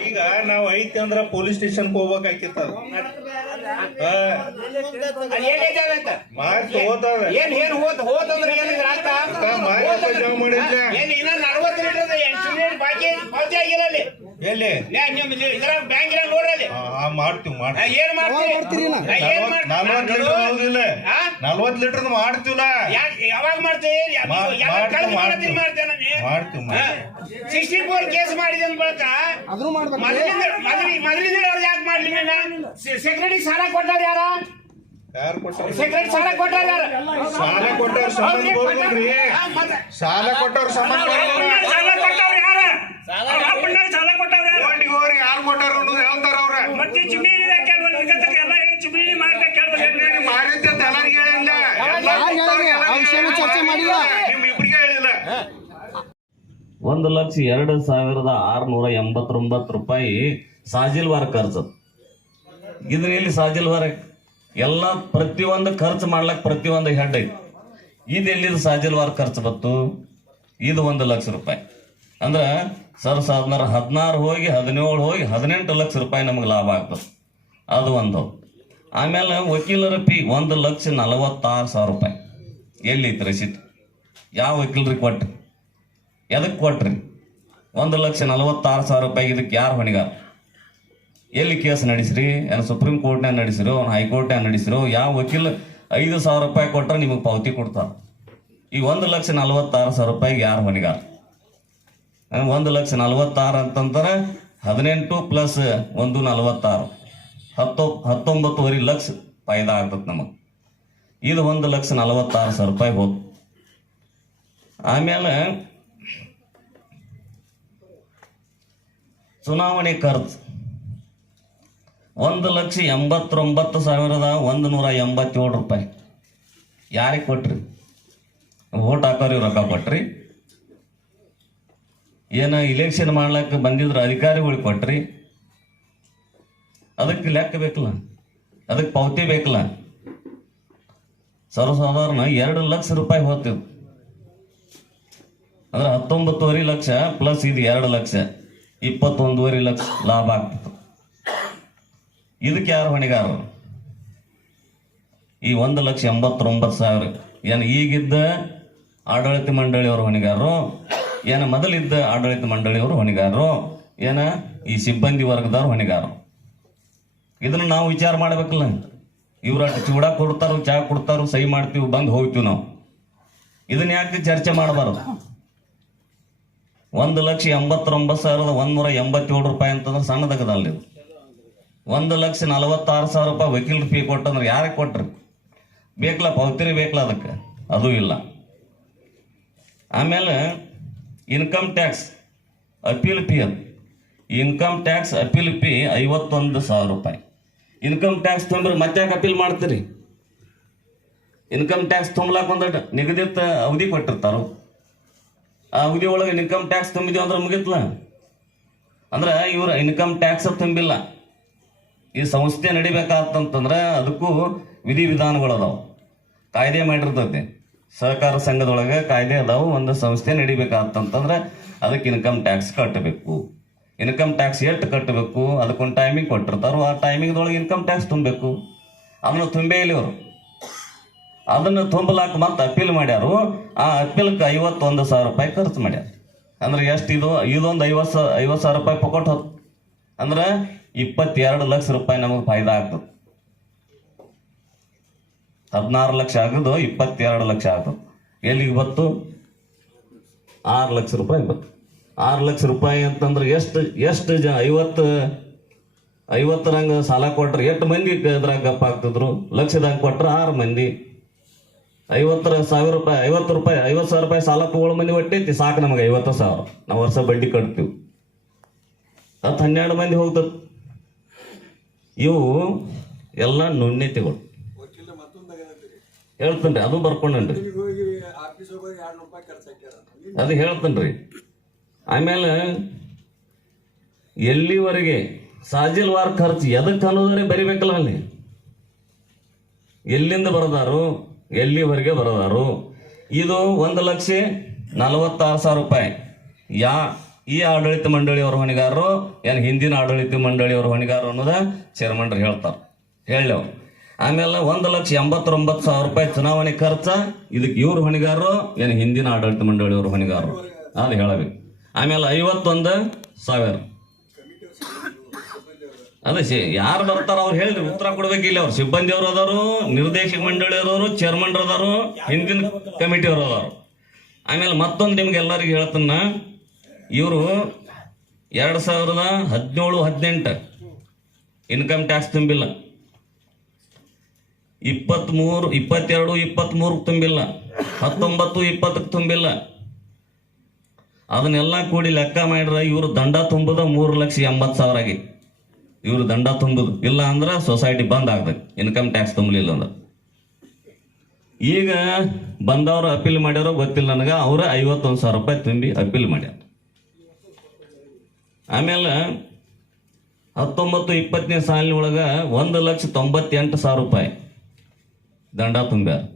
ಈಗ ನಾವು ಐತಿ ಅಂದ್ರ ಪೊಲೀಸ್ ಸ್ಟೇಷನ್ ಹೋಗ್ಬೇಕಾಗಿತ್ತ ಮಾತು ಹೋತದ ಏನ್ ಏನ್ ಮಾತ್ ಜಮಾ ಮಾಡಿದ್ಲ? ಏನ್ ಇನ್ನ ನಲ್ವತ್ತು ಲೀಟರ್ ಇನ್ಸೂರೆನ್ಸ್ ಬಾಕಿ ಪಾವತಿ ಆಗಿಲ್ಲ ಅಲ್ಲಿ? ಎಲ್ಲಿ? ನಿಮ್ ಇದ್ರ ಬ್ಯಾಂಕಿನ ನೋಡ್ರಲ್ಲಿ ಮಾಡ್ತೀವಿ ಆ, ಮಾಡ್ತೀವಿ ಏನ್ ಮಾಡ್ತೀರಿ? ಆ, ಏನ್ ಮಾಡ್ತೀರಿ? ನಲ್ವತ್ ಲೀಟರ್ ಮಾಡ್ತೀವಲ್ಲ? ಯಾಕ್- ಯಾವಾಗ ಮಾಡ್ತೀವಿ. ಸಿಕ್ಸ್ಟಿ ಫೋರ್ ಕೇಸ್ ಮಾಡಿದ ಬಳಕ ಅದನ್ನು ಮಾಡ್ಬೇಕು. ಮೊದಲಿಂದ ಮೊದಲಿ ಮೊದಲಿಂದ ಅವ್ರು ಯಾಕೆ ಮಾಡ್ಲಿಲ್ಲ ಸೆಕ್ರೆಟರಿ ಸಾಲ ಕೊಟ್ಟಾರ ಯಾರ? ಸೆಕ್ರೆಟರಿ ಸಾಲ ಕೊಟ್ಟಾರ ಯಾರ? ಸಾಲ ಕೊಟ್ಟವ್ರ ಸಂಬಂಧ ಸಾಲ ಕೊಟ್ಟವ್ರ ಸಂಬಂಧ ಸಾಲ ಕೊಟ್ಟವ್ರು ಯಾರ? ಸಾಲ ಕೊಟ್ಟವ್ರು ಯಾರು? ಕೋರ್ಟಿಗೆ ಹೋಗ್ರಿ ಯಾರು ಕೊಟ್ಟಾರ ಅನ್ನೋದು ಹೇಳ್ತಾರ ಅವ್ರ. ಮತ್ತೆ ಚರ್ಚೆ ಮಾಡಿಲ್ಲ. ಒಂದು ಲಕ್ಷ ಎರಡು ಸಾವಿರದ ಆರುನೂರ ಎಂಬತ್ತೊಂಬತ್ತು ರೂಪಾಯಿ ಸಾಜಿಲ್ವಾರ ಖರ್ಚು. ಇದನ್ನ ಇಲ್ಲಿ ಸಾಜಿಲ್ವಾರ? ಎಲ್ಲ ಪ್ರತಿಯೊಂದು ಖರ್ಚು ಮಾಡ್ಲಕ್ ಪ್ರತಿಯೊಂದು ಹೆಡ್ ಐತಿ ಇದು ಎಲ್ಲಿದು ಸಾಜಿಲ್ವಾರ ಖರ್ಚು ಬತ್ತು ಇದು ಒಂದು ಲಕ್ಷ ರೂಪಾಯಿ. ಅಂದ್ರೆ ಸರ್ ಸಾವಿರದ ಹದಿನಾರು ಹೋಗಿ ಹದಿನೇಳು ಹೋಗಿ ಹದಿನೆಂಟು ಲಕ್ಷ ರೂಪಾಯಿ ನಮಗೆ ಲಾಭ ಆಗ್ತದೆ. ಅದು ಒಂದು. ಆಮೇಲೆ ವಕೀಲರ ಫೀ ಒಂದು ಲಕ್ಷ ನಲವತ್ತಾರು ಸಾವಿರ ರೂಪಾಯಿ. ಎಲ್ಲೈತಿ ರಸೀಟ್ ಯಾವ ವಕೀಲರಿಗೆ ಕೊಟ್ರಿ? ಎದಕ್ಕೆ ಕೊಟ್ರಿ? ಒಂದು ಲಕ್ಷ ನಲವತ್ತಾರು ಸಾವಿರ ರೂಪಾಯಿ ಇದಕ್ಕೆ ಯಾರು ಹೊಣೆಗಾರ? ಎಲ್ಲಿ ಕೇಸ್ ನಡೆಸ್ರಿ? ಏನು ಸುಪ್ರೀಂ ಕೋರ್ಟ್ನಾಗ ನಡೆಸಿರೋ? ಹೈಕೋರ್ಟ್ನಾಗ ನಡೆಸಿರೋ? ಯಾವ ವಕೀಲ ಐದು ಸಾವಿರ ರೂಪಾಯಿ ಕೊಟ್ಟರೆ ನಿಮಗೆ ಪಾವತಿ ಕೊಡ್ತಾರೆ. ಈ ಒಂದು ಲಕ್ಷ ನಲವತ್ತಾರು ಸಾವಿರ ರೂಪಾಯಿಗೆ ಯಾರು ಹೊಣೆಗಾರ? ಒಂದು ಲಕ್ಷ ನಲವತ್ತಾರು ಅಂತಂದ್ರೆ ಹದಿನೆಂಟು ಪ್ಲಸ್ ಒಂದು ನಲವತ್ತಾರು. ಹತ್ತೊ ಹತ್ತೊಂಬತ್ತುವರೆ ಲಕ್ಷ ಫಾಯ್ದಾ ಆಗ್ತದೆ ನಮಗೆ. ಇದು ಒಂದು ಲಕ್ಷ ನಲವತ್ತಾರು ಸಾವಿರ ರೂಪಾಯಿ ಹೋದ್ ಆಮೇಲೆ ಚುನಾವಣೆ ಖರ್ಚು. ಒಂದು ಲಕ್ಷ ಎಂಬತ್ತೊಂಬತ್ತು ಸಾವಿರದ ಒಂದು ನೂರ ಎಂಬತ್ತೇಳು ರೂಪಾಯಿ. ಯಾರಿಗೆ ಕೊಟ್ರಿ? ಓಟ್ ಹಾಕೋರಿ ರೊಕ್ಕ ಕೊಟ್ರಿ. ಏನು ಇಲೆಕ್ಷನ್ ಮಾಡ್ಲಕ್ಕೆ ಬಂದಿದ್ರ ಅಧಿಕಾರಿಗಳಿಗೆ ಕೊಟ್ರಿ. ಅದಕ್ಕೆ ಲೆಕ್ಕ ಬೇಕಲ್ಲ. ಅದಕ್ಕೆ ಪಾವತಿ ಬೇಕಲ್ಲ. ಸರ್ವಸಾಧಾರಣ ಎರಡು ಲಕ್ಷ ರೂಪಾಯಿ ಹೋಗ್ತಿದ್ ಅಂದ್ರೆ ಹತ್ತೊಂಬತ್ತುವರೆ ಲಕ್ಷ ಪ್ಲಸ್ ಇದು ಎರಡು ಲಕ್ಷ, ಇಪ್ಪತ್ತೊಂದುವರೆ ಲಕ್ಷ ಲಾಭ ಆಗ್ತಿತ್ತು. ಇದಕ್ಕೆ ಯಾರು ಹೊಣೆಗಾರರು? ಈ ಒಂದು ಲಕ್ಷ ಎಂಬತ್ತೊಂಬತ್ತು ಸಾವಿರ. ಏನು ಈಗಿದ್ದ ಆಡಳಿತ ಮಂಡಳಿಯವರು ಹೊಣೆಗಾರರು? ಏನ ಮೊದಲಿದ್ದ ಆಡಳಿತ ಮಂಡಳಿಯವರು ಹೊಣೆಗಾರರು? ಏನ ಈ ಸಿಬ್ಬಂದಿ ವರ್ಗದವರು ಹೊಣೆಗಾರರು? ಇದನ್ನ ನಾವು ವಿಚಾರ ಮಾಡ್ಬೇಕಲ್ಲ. ಇವ್ರ ಚೂಡ ಕೊಡ್ತಾರೋ, ಚಾ ಕೊಡ್ತಾರೋ, ಸಹಿ ಮಾಡ್ತೀವಿ, ಬಂದು ಹೋಗ್ತೀವಿ ನಾವು. ಇದನ್ನ ಯಾಕೆ ಚರ್ಚೆ ಮಾಡಬಾರದು? ಒಂದು ಲಕ್ಷ ಎಂಬತ್ತೊಂಬತ್ತು ಸಾವಿರದ ಒಂದೂರ ಎಂಬತ್ತೇಳು ರೂಪಾಯಿ ಅಂತಂದ್ರೆ ಸಣ್ಣದಗದಲ್ಲಿ ಒಂದು ಲಕ್ಷ ನಲವತ್ತಾರು ಸಾವಿರ ರೂಪಾಯಿ ವಕೀಲ್ ಫೀ ಕೊಟ್ಟಂದ್ರೆ ಯಾರಿಗೆ ಕೊಟ್ರಿ? ಬೇಕಲ್ಲ ಪೌತಿರಿ ಬೇಕಲ್ಲ ಅದಕ್ಕೆ? ಅದು ಇಲ್ಲ. ಆಮೇಲೆ ಇನ್ಕಮ್ ಟ್ಯಾಕ್ಸ್ ಅಪೀಲ್ ಫೀ ಅದು. ಇನ್ಕಮ್ ಟ್ಯಾಕ್ಸ್ ಅಪೀಲ್ ಪಿ ಐವತ್ತೊಂದು ಸಾವಿರ ರೂಪಾಯಿ. ಇನ್ಕಮ್ ಟ್ಯಾಕ್ಸ್ ತುಂಬ್ರಿ ಮತ್ತೆ ಯಾಕೆ ಅಪೀಲ್ ಮಾಡ್ತೀರಿ? ಇನ್ಕಮ್ ಟ್ಯಾಕ್ಸ್ ತುಂಬಲಾಕ ಒಂದು ನಿಗದಿತ ಅವಧಿ ಕೊಟ್ಟಿರ್ತಾರೋ? ಆ ಅವಧಿ ಒಳಗೆ ಇನ್ಕಮ್ ಟ್ಯಾಕ್ಸ್ ತುಂಬಿದೀವಿ ಅಂದ್ರೆ ಮುಗಿತ್ಲ? ಅಂದ್ರೆ ಇವರು ಇನ್ಕಮ್ ಟ್ಯಾಕ್ಸ್ ತುಂಬಿಲ್ಲ. ಈ ಸಂಸ್ಥೆ ನಡಿಬೇಕಾತಂತಂದ್ರೆ ಅದಕ್ಕೂ ವಿಧಿವಿಧಾನಗಳು ಅದಾವು. ಕಾಯ್ದೆ ಮಾಡಿರ್ತೈತಿ. ಸಹಕಾರ ಸಂಘದೊಳಗೆ ಕಾಯ್ದೆ ಅದಾವು. ಒಂದು ಸಂಸ್ಥೆ ನಡಿಬೇಕಾತಂತಂದ್ರೆ ಅದಕ್ಕೆ ಇನ್ಕಮ್ ಟ್ಯಾಕ್ಸ್ ಕಟ್ಟಬೇಕು. ಇನ್ಕಮ್ ಟ್ಯಾಕ್ಸ್ ಎಷ್ಟು ಕಟ್ಟಬೇಕು ಅದಕ್ಕೊಂದು ಟೈಮಿಂಗ್ ಕೊಟ್ಟಿರ್ತಾರೋ, ಆ ಟೈಮಿಂಗ್ದೊಳಗೆ ಇನ್ಕಮ್ ಟ್ಯಾಕ್ಸ್ ತುಂಬಬೇಕು. ಅದನ್ನು ತುಂಬೇ ಇಲ್ಲ ಅವರು ಅದನ್ನು ತುಂಬಲಾಕ ಮತ್ತೆ ಅಪೀಲ್ ಮಾಡ್ಯಾರು. ಆ ಅಪೀಲ್ಗೆ ಐವತ್ತೊಂದು ಸಾವಿರ ರೂಪಾಯಿ ಖರ್ಚು ಮಾಡ್ಯಾರ. ಅಂದ್ರೆ ಎಷ್ಟು ಇದು? ಇದೊಂದು ಐವತ್ತು ಐವತ್ತು ಸಾವಿರ ರೂಪಾಯಿ ಪೊಕೊಟ್ ಹೊತ್ತು ಅಂದ್ರೆ ಇಪ್ಪತ್ತೆರಡು ಲಕ್ಷ ರೂಪಾಯಿ ನಮಗೆ ಫಾಯ್ದಾ ಆಗ್ತದೆ. ಹದಿನಾರು ಲಕ್ಷ ಆಗೋದು, ಇಪ್ಪತ್ತೆರಡು ಲಕ್ಷ ಆಗ್ತದೆ ಎಲ್ಲಿಗೆ ಬತ್ತು? ಆರು ಲಕ್ಷ ರೂಪಾಯಿ ಬತ್ತು. ಆರು ಲಕ್ಷ ರೂಪಾಯಿ ಅಂತಂದ್ರೆ ಎಷ್ಟು ಎಷ್ಟು ಜ ಐವತ್ತು ಐವತ್ತರಂಗ ಸಾಲ ಕೊಟ್ರೆ ಎಷ್ಟು ಮಂದಿ ಇದ್ರಾಗ ಗಪ್ಪ ಆಗ್ತಿದ್ರು? ಲಕ್ಷದಾಗ ಕೊಟ್ರೆ ಆರು ಮಂದಿ. ಐವತ್ತರ ಸಾವಿರ ರೂಪಾಯಿ ಐವತ್ತು ರೂಪಾಯಿ ಐವತ್ತು ಸಾವಿರ ರೂಪಾಯಿ ಸಾಲ ತಗೊಳ್ಳೋ ಮಂದಿ ಒಟ್ಟೈತಿ ಸಾಕು ನಮಗೆ ಐವತ್ತು ಸಾವಿರ. ನಾವು ವರ್ಷ ಬಡ್ಡಿ ಕಟ್ತೀವಿ. ಹತ್ತು ಹನ್ನೆರಡು ಮಂದಿ ಹೋಗ್ತದೆ. ಇವು ಎಲ್ಲ ನುಣ್ಣಿತಿಗಳು. ಹೇಳ್ತನ್ರಿ ಅದು ಬರ್ಕೊಂಡೇನ್ರಿ. ಅದು ಹೇಳ್ತೇನ್ರಿ. ಆಮೇಲೆ ಎಲ್ಲಿವರೆಗೆ ಸಾಜಿಲ್ವಾರ್ ಖರ್ಚು ಎದಕ್ಕೆ ಅನ್ನೋದ್ರೆ ಬರಿಬೇಕಲ್ಲ ಅಲ್ಲಿ? ಎಲ್ಲಿಂದ ಬರದಾರು? ಎಲ್ಲಿವರೆಗೆ ಬರದಾರು? ಇದು ಒಂದು ಲಕ್ಷ ನಲವತ್ತಾರು ಸಾವಿರ ರೂಪಾಯಿ. ಯಾ, ಈ ಆಡಳಿತ ಮಂಡಳಿಯವ್ರ ಹೊಣೆಗಾರರು, ಏನು ಹಿಂದಿನ ಆಡಳಿತ ಮಂಡಳಿಯವ್ರ ಹೊಣೆಗಾರರು ಅನ್ನೋದ ಚೇರ್ಮನ್ರು ಹೇಳ್ತಾರೆ. ಹೇಳವ್ ಆಮೇಲೆ ಒಂದು ಲಕ್ಷ ಎಂಬತ್ತೊಂಬತ್ತು ಸಾವಿರ ರೂಪಾಯಿ ಚುನಾವಣೆ ಖರ್ಚ ಇದಕ್ಕೆ ಇವ್ರ ಹೊಣೆಗಾರರು, ಏನು ಹಿಂದಿನ ಆಡಳಿತ ಮಂಡಳಿಯವ್ರ ಹೊಣೆಗಾರರು. ಅದು ಹೇಳಬೇಕು. ಆಮೇಲೆ ಐವತ್ತೊಂದು ಸಾವಿರ. ಅದ ಸಿ ಯಾರು ಬರ್ತಾರ ಅವ್ರು ಹೇಳ್ರಿ, ಉತ್ತರ ಕೊಡ್ಬೇಕಿಲ್ಲ ಅವ್ರು. ಸಿಬ್ಬಂದಿ ಅವರು ಅದಾರು, ನಿರ್ದೇಶಕ ಮಂಡಳಿ ಅದಾರು ಚೇರ್ಮನ್ ಅದಾರು, ಹಿಂದಿನ ಕಮಿಟಿ ಅವರು ಅದಾರು. ಆಮೇಲೆ ಮತ್ತೊಂದು ನಿಮ್ಗೆ ಎಲ್ಲರಿಗೂ ಹೇಳ್ತನ್ನ ಇವರು ಎರಡು ಸಾವಿರದ ಹದಿನೇಳು, ಹದಿನೆಂಟು ಇನ್ಕಮ್ ಟ್ಯಾಕ್ಸ್ ತುಂಬಿಲ್ಲ. ಇಪ್ಪತ್ತ್ಮೂರು ಇಪ್ಪತ್ತೆರಡು ಇಪ್ಪತ್ತ್ಮೂರು ತುಂಬಿಲ್ಲ. ಹತ್ತೊಂಬತ್ತು, ಇಪ್ಪತ್ತಕ್ಕೆ ತುಂಬಿಲ್ಲ. ಅದನ್ನೆಲ್ಲ ಕೂಡಿ ಲೆಕ್ಕ ಮಾಡಿದ್ರೆ ಇವರು ದಂಡ ತುಂಬುದ ಮೂರು ಲಕ್ಷ ಎಂಬತ್ತು ಸಾವಿರ ಆಗಿ. ಇವರು ದಂಡ ತುಂಬುದು. ಇಲ್ಲ ಅಂದ್ರೆ ಸೊಸೈಟಿ ಬಂದ್ ಆಗ್ತದೆ ಇನ್ಕಮ್ ಟ್ಯಾಕ್ಸ್ ತುಂಬಲಿಲ್ಲ ಅಂದ್ರೆ. ಈಗ ಬಂದವರು ಅಪೀಲ್ ಮಾಡ್ಯಾರೋ ಗೊತ್ತಿಲ್ಲ ನನಗೆ. ಅವರ ಐವತ್ತೊಂದು ಸಾವಿರ ರೂಪಾಯಿ ತುಂಬಿ ಅಪೀಲ್ ಮಾಡ್ಯಾರ. ಆಮೇಲೆ ಹತ್ತೊಂಬತ್ತು ಇಪ್ಪತ್ತನೇ ಸಾಲಿನೊಳಗೆ ಒಂದು ಲಕ್ಷ ತೊಂಬತ್ತೆಂಟು ಸಾವಿರ ರೂಪಾಯಿ ದಂಡ ತುಂಬ್ಯಾರ.